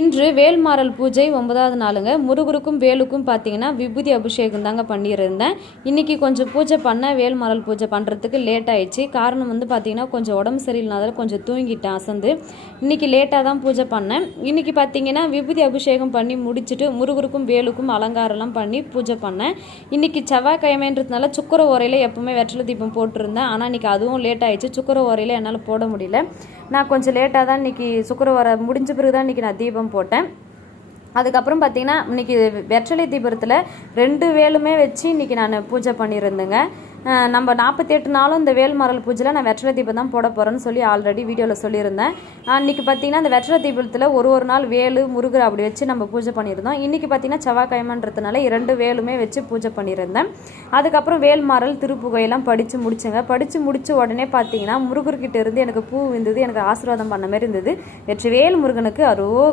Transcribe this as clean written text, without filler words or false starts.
இன்று வேல்மாறல் பூஜை 9வது நாளுங்க. முருகருக்கும் வேலுக்கும் பார்த்தீங்கன்னா விபூதி அபிஷேகம் தாங்க பண்ணியிருந்தேன். இன்றைக்கி கொஞ்சம் பூஜை பண்ணேன். வேல்மாறல் பூஜை பண்ணுறதுக்கு லேட் ஆகிடுச்சு. காரணம் வந்து பார்த்திங்கன்னா கொஞ்சம் உடம்பு சரியில்லாததால் கொஞ்சம் தூங்கிட்டேன் அசந்து. இன்றைக்கி லேட்டாக தான் பூஜை பண்ணேன். இன்றைக்கி பார்த்திங்கன்னா விபூதி அபிஷேகம் பண்ணி முடிச்சுட்டு முருகருக்கும் வேலுக்கும் அலங்காரம்லாம் பண்ணி பூஜை பண்ணேன். இன்றைக்கி செவ்வாய்க்கிழமைன்றதுனால சுக்கர ஓரையில் எப்போவுமே வெற்றிலை தீபம் போட்டிருந்தேன். ஆனால் இன்றைக்கி அதுவும் லேட் ஆகிடுச்சு. சுக்கர ஓரையில் என்னால் போட முடியல. நான் கொஞ்சம் லேட்டாக தான் இன்றைக்கி சுக்கர ஓரை முடிஞ்ச பிறகு தான் இன்றைக்கி நான் தீபம் போட்டேன். அதுக்கப்புறம் பார்த்திங்கன்னா இன்றைக்கி வெற்றிலை தீபத்தில் 2 வேலுமே வச்சு இன்றைக்கி நான் பூஜை பண்ணியிருந்தேங்க. நம்ம 48 நாளும் இந்த வேல்மாறல் பூஜையில் நான் வெற்றிலை தீபம் தான் போட போகிறேன்னு சொல்லி ஆல்ரெடி வீடியோவில் சொல்லியிருந்தேன். இன்றைக்கி பார்த்திங்கன்னா இந்த வெற்றிலை தீபத்தில் ஒரு நாள் வேலு முருகர் அப்படி வச்சு நம்ம பூஜை பண்ணியிருந்தோம். இன்றைக்கி பார்த்திங்கன்னா செவ்வாய்க்கிழமைன்றதுனால 2 வேலுமே வச்சு பூஜை பண்ணியிருந்தேன். அதுக்கப்புறம் வேல்மாறல் திருப்புகையெல்லாம் படித்து முடிச்சுங்க. படித்து முடித்த உடனே பார்த்திங்கன்னா முருகர்கிட்ட இருந்து எனக்கு பூ விழுந்தது. எனக்கு ஆசீர்வாதம் பண்ண மாதிரி இருந்தது. வெற்றிவேல் முருகனுக்கு அரோகரா.